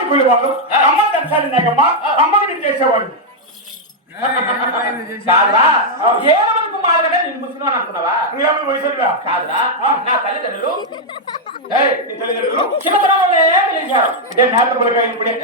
అమ్మకి పిలివాడు అమ్మ తెచ్చాలి నాకమ్మ అమ్మకి నేను చేసేవాడు కాదురా నేను అనుకున్నావా నువ్వేమో వయసుగా కాదురా నా తల్లిదండ్రులు నీ తల్లిదండ్రులు ఇదే నేత పిల్లకాయ ఇప్పుడే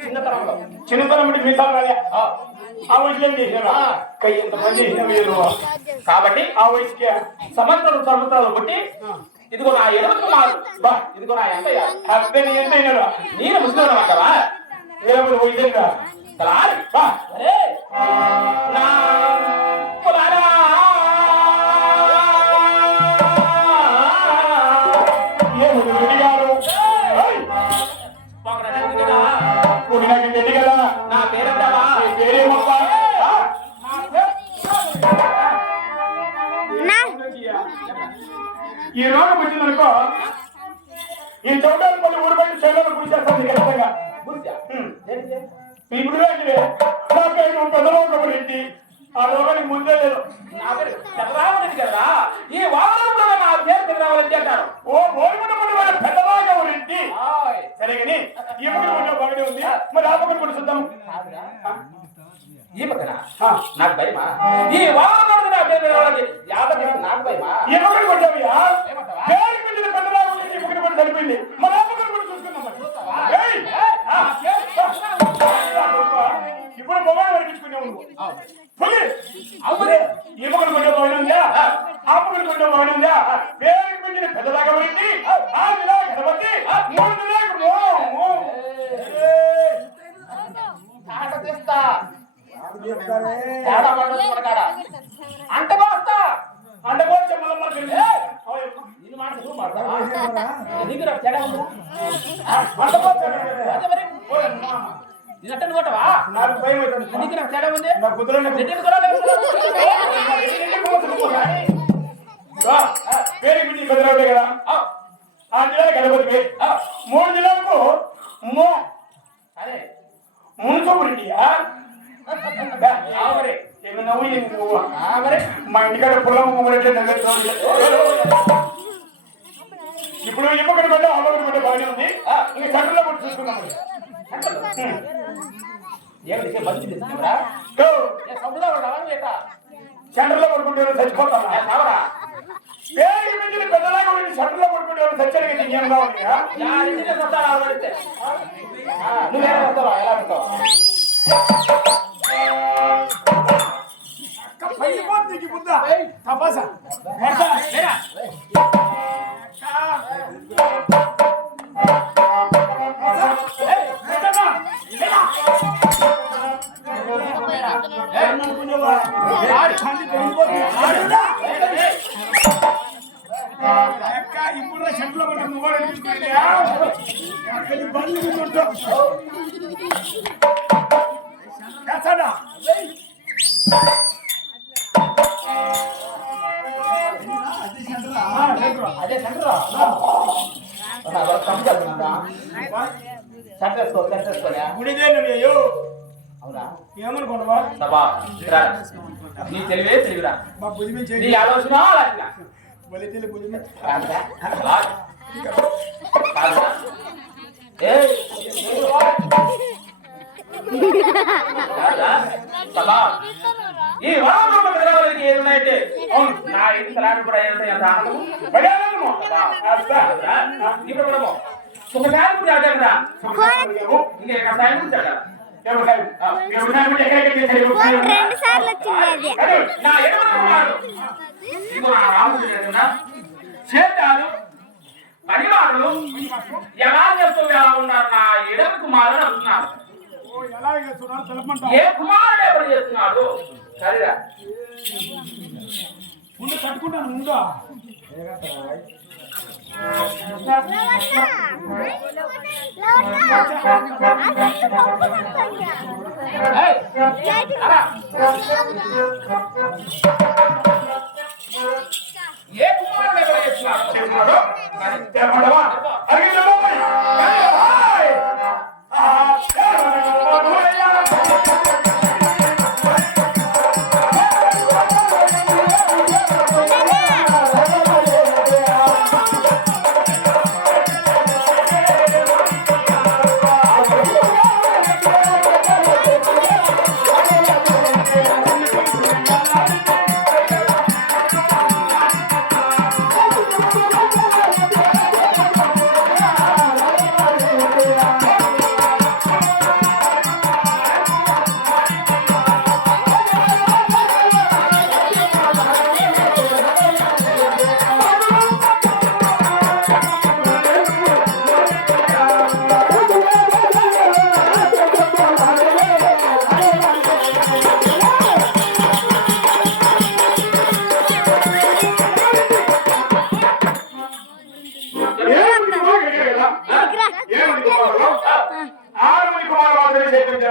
చిన్నతనంలో చిన్నతనం బట్టి మీసాలు రాలే ఆ, వయసులో. కై మీరు కాబట్టి ఆ వయసుకే సంవత్సరం సంవత్సరాలు బట్టి ಇದಕ್ಕೂ ನಾ ಎಡಕ್ಕೆ ಮಾರು ಬಾ ಇದಕ್ಕೂ ನಾ ಎಂತಯ್ಯ ಅದೇ ನೀ ಎಂತ ಏನಾರ ನೀನು ಮುಸ್ಲಿಮರ ಮಾತಾಡ ಏನಾದ್ರು ಇದಂಗ ತಲಾರಿ ಬಾ ಅರೇ ನಾ ఈ రోగం వచ్చిందనుకో ఈ చౌటాలు కొన్ని ఊరు బయట శైలను కుడిచేస్తాను నీకు ఖచ్చితంగా బుద్ధా. హ్మ్. ఏంటి? ఇప్పుడు ఏంటి నా పేరు పెద్ద రోగం ఏంటి? ఆ రోగానికి ముందే లేదు. చంద్రావతి కదా ఈ వారంలో నా పేరు చంద్రావతి అంటారు ఓ ఓడిపడమని వాళ్ళ పెద్ద రోగం ఏంటి? ఆయ్. సరే కానీ ఈ పక్కన బాగానే ఉంది. మరి ఆ పక్కన కూడా చూద్దాం. ఈ పక్కన. నాకు భయమా? ఈ వారంలో పక్కన కొట్టావయ్యా? పేరు పెట్టిన ఈ పక్కన కూడా సరిపోయింది ఆ పక్కన కూడా చూసుకుందాం ఇప్పుడు మొబైల్ వరకించుకునే ఉండు. పులి అవునే. ఈ పక్కన కొంచెం బాగుందా ఆ. పక్కన కొంచెం బాగుందా పేరుకి పెట్టిన పెద్దలాగా ఆ. మూడు నెలలకు మో మో. ఏయ్! ఆట తీస్తా తేడా పడదు మన కాడ అంట పోస్తా అంటే పోతే మళ్ళీ మరి తెలియదు. ఏయ్! నిన్ను మాట నువ్వు మాట్లాడతావా? నీకు నాకు తేడా ఉందా? అంటే పోతే అదే మరి. నిన్ను అట్టని కొట్టవా? నాకు భయం అవుతుంది. నీకు నాకు తేడా ఉంది? నాకు కుదరలేదు కదా. ఆ, ఆ నెల గణపతి మూడు నెలలకు మో. మా ఇంటికాడ పొలం నవ్వుతుంది ఇప్పుడు ఇప్పటి కంటే ఆలోచన కంటే బాగానే ఉంది. ఇంకా సెంటర్లో కూడా చూసుకున్నాం ఏమిటి ఇదే మంచి తీసుకురా? తో, ఏ సబ్బులో ఉన్నావా నువ్వు ఎట్టా? సెంటర్లో పడుకుంటే ఎవరు చచ్చిపోతామా ఏ పెట్టిన పెద్దలాగా ఉండి సెంటర్లో చచ్చడానికి నీకు ఏం కావాలి నువ్వు ఎలా వస్తావా? ఎలా వస్తావా? పైపోతుంది బుద్ధ తపాస? లేరా? ఇప్పుడు నువ్వు బండ్లు కూర్చుంటావు అదే సెంటర్ సెంటర్ వేసుకో సెంటర్ వేసుకోలే గుడిదేనయ్యో అవునా? ఏమనుకోవా సభా. నీ తెలివే తెలివిరా. మా బుద్ధి నీ ఆలోచన? బలి? సభా. ఈ పెద్దవాళ్ళకి ఏది ఉన్నాయంటే అవును నా ఇంటి తలాంటి కూడా ఏంటంటే ఎంత ఆనందము? ఇప్పుడు కూడా సుఖశాంతి కదా. ఇంకా రెండు సార్లు వచ్చింది లేకున్నా, సేద్యాలు పరివారులు ఎలా చేస్తూ ఎలా ఉన్నారు? నా ఎడమ కుమారుడు అంటున్నారు. ఏ కుమారుడు ఎవరు చేస్తున్నాడు? ముందు కట్టుకుంటాను ముందు ఏయ్,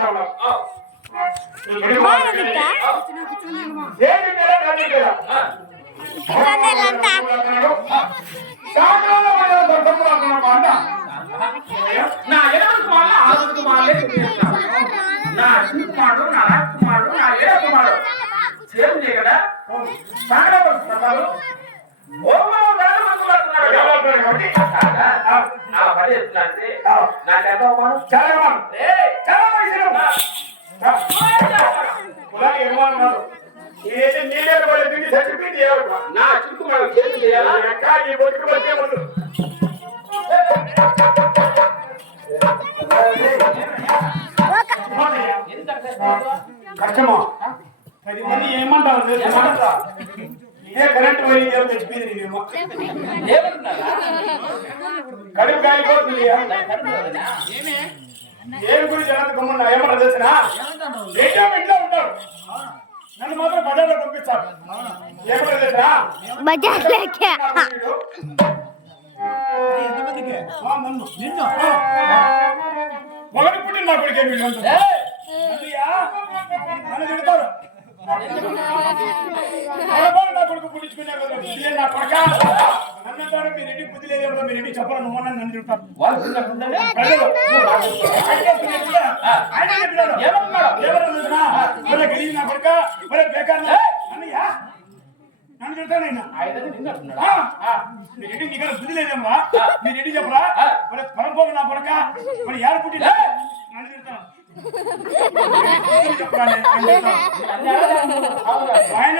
అన్న నా మాల ఆరుకు మాలే చూపిస్తాను నా కుమారుడు నా రాజకుమారుడు నా ఏడ కుమారుడు చేరు కదా ఎవరు కాబట్టి? నా పని చెప్తున్నానంటే నాకెంత అవమానం చాలా ఇదైతే నీళ్ళ పడే తిండి సర్టిఫికేట్ చేయాలి నా చుట్టూ మనం ఎక్క ఈ బొట్టుకు వచ్చే ముందు పోనయ్యా. ఎంత కష్టమో. కష్టమా పది మంది ఏమంటారు? ఇదే కరెంట్ పోయి తెచ్చిపోయింది నీవేమో ఏమంటున్నారా? కడుపు కాలిపోతుంది? ఏమి గురించి ఏమన్నా తెలిసిన ఇంట్లో మాత్రం బజార్లో పంపిస్తారు ఏమన్నా తెలిసిన బజార్ లేక మొదటి పుట్టిన నా కొడుకే వీళ్ళు అంటారు. ఏయ్, అన్నయ్య, నన్ను తిడతారు. పొరపాటు నా కొడుకు పుట్టించుకున్నారు కదా, బుద్ధి నా కొడుక. నన్ను అంటారు, మీ రెడ్డి బుద్ధి లేదు కదా, మీ రెడ్డి చెప్పరు నువ్వు అని నన్ను తిడతారు. వాళ్ళు తిన్నట్టుందండి. ప్రజలు, ఆయనే తిట్టాడు. ఆయనే తిట్టాడు. ఏమన్నాడు? ఏమన్నా తెలుసునా? ఒరే గలీజ్ నా కొడుక, ఒరే బేకార్ నా- అన్నయ్య, నన్ను తిడతాడు ఆయన. ఆయన తిన్నట్టున్నాడా? ఆ, ఆ, మీ రెడ్డి నీకు బుద్ధి లేదేమరా మీ రెడ్డి చెప్పరా? మరి పరంపోకు నా కొడుక. మరి యారు పుట్టి నన్ను తిడతాను నేను- నేను. ఆయన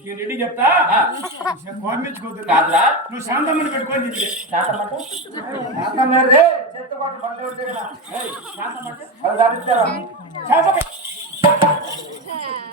ఈ రెడ్డి చెప్తా. నేను. కాదురా? నువ్వు శాంతమ్మని పెట్టుకొని? శాంతమ్మ ఆడుకో. ఏయ్,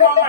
போடுறா